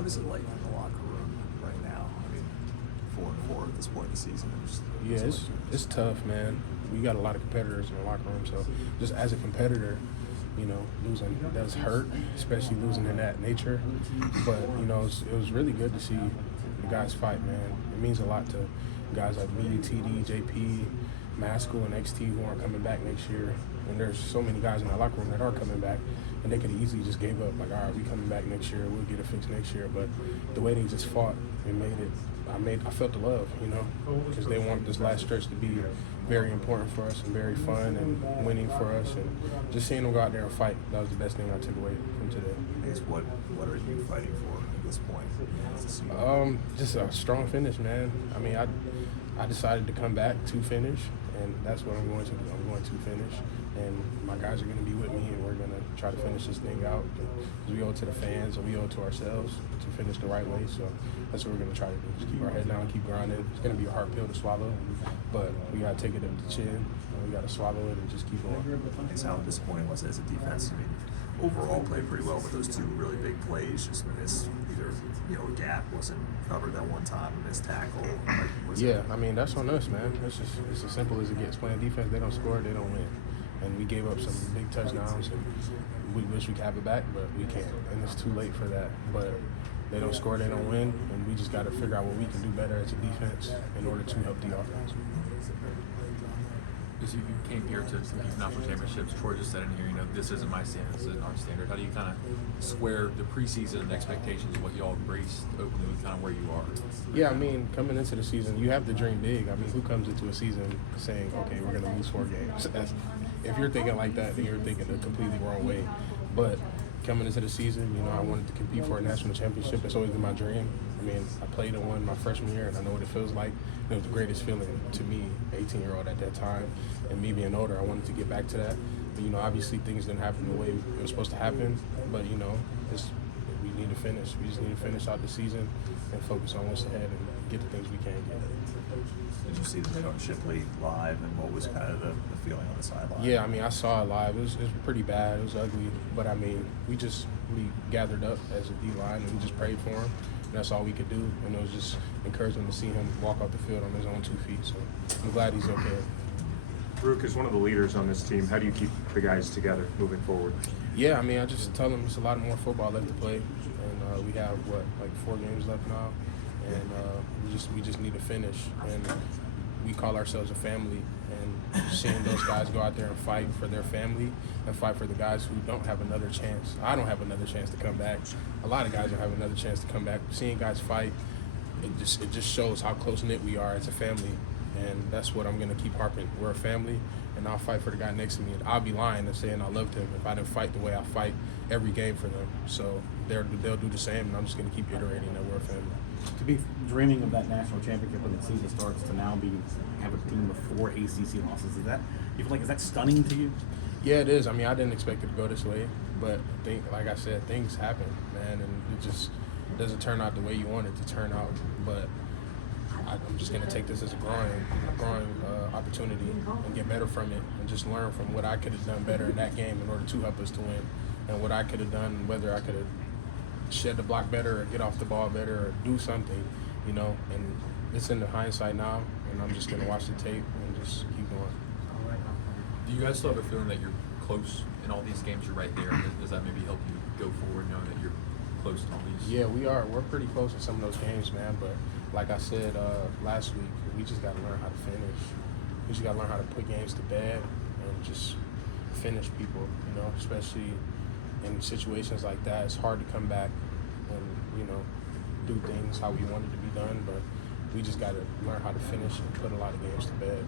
What is it like in the locker room right now? I mean, 4-4 at this point in the season. Yeah, it's tough, man. We got a lot of competitors in the locker room, so just as a competitor, losing does hurt, especially losing in that nature. But it was really good to see the guys fight, man. It means a lot to guys like me, TD, JP, Maskell, and XT who aren't coming back next year. And there's so many guys in that locker room that are coming back, and they could have easily just gave up. Like, all right, we coming back next year. We'll get it fixed next year. But the way they just fought and made it. I felt the love, because they want this last stretch to be very important for us and very fun and winning for us, and just seeing them go out there and fight. That was the best thing I took away from today. What are you fighting for at this point? Just a strong finish, man. I mean, I decided to come back to finish, and that's what I'm going to do. I'm going to finish, and my guys are going to be with me, and we're going to try to finish this thing out. Because we owe it to the fans, and we owe it to ourselves to finish the right way. So that's what we're going to try to do. Just keep our head down, keep grinding. It's going to be a hard pill to swallow, but we got to take it up the chin, and we got to swallow it and just keep going. How disappointing was it as a defense? I mean, overall played pretty well, but those two really big plays just missed. Either a gap wasn't covered that one time, a missed tackle. I mean, that's on us, man. It's as simple as it gets. Playing defense, they don't score, they don't win. And we gave up some big touchdowns, and we wish we could have it back, but we can't. And it's too late for that. But they don't score, they don't win, and we just got to figure out what we can do better as a defense in order to help the offense. As you came here to compete for national championships, Troy just said in here, this isn't my standard, this isn't our standard. How do you kind of square the preseason and expectations of what y'all embraced openly with kind of where you are? Yeah, I mean, coming into the season, you have to dream big. I mean, who comes into a season saying, okay, we're going to lose 4 games? If you're thinking like that, then you're thinking the completely wrong way. But coming into the season, I wanted to compete for a national championship. That's always been my dream. I mean, I played in one my freshman year, and I know what it feels like. It was the greatest feeling to me, 18-year-old at that time, and me being older, I wanted to get back to that. But, obviously things didn't happen the way it was supposed to happen, but, we need to finish. We just need to finish out the season and focus on what's ahead and get the things we can get. Did you see the Championship League live, and what was kind of the feeling on the sideline? Yeah, I mean, I saw it live. It was pretty bad. It was ugly. But, I mean, we gathered up as a D-line, and we just prayed for him. And that's all we could do. And it was just encouraging to see him walk off the field on his own 2 feet. So I'm glad he's okay. Ruke is one of the leaders on this team. How do you keep the guys together moving forward? Yeah, I mean, I just tell them it's a lot more football left to play. And we have, 4 games left now. And we just need to finish. And we call ourselves a family. And seeing those guys go out there and fight for their family and fight for the guys who don't have another chance. I don't have another chance to come back. A lot of guys don't have another chance to come back. Seeing guys fight, it just shows how close-knit we are as a family. And that's what I'm going to keep harping. We're a family, and I'll fight for the guy next to me. And I'll be lying and saying I loved him if I didn't fight the way I fight every game for them. So they'll do the same, and I'm just going to keep iterating that we're a family. To be dreaming of that national championship when the season starts to now have a team with 4 ACC losses, is that stunning to you? Yeah, it is. I mean, I didn't expect it to go this way, but like I said, things happen, man, and it just doesn't turn out the way you want it to turn out. But I'm just going to take this as a growing opportunity and get better from it, and just learn from what I could have done better in that game in order to help us to win, and what I could have done, whether I could have shed the block better or get off the ball better or do something, and it's in the hindsight now, and I'm just going to watch the tape and just keep going. Do you guys still have a feeling that you're close in all these games? You're right there. Does that maybe help you go forward knowing that you're close in all these? Yeah, we are. We're pretty close in some of those games, man, but like I said last week, we just got to learn how to finish. We just got to learn how to put games to bed and just finish people, especially in situations like that. It's hard to come back and, do things how we wanted to be done, but we just got to learn how to finish and put a lot of games to bed.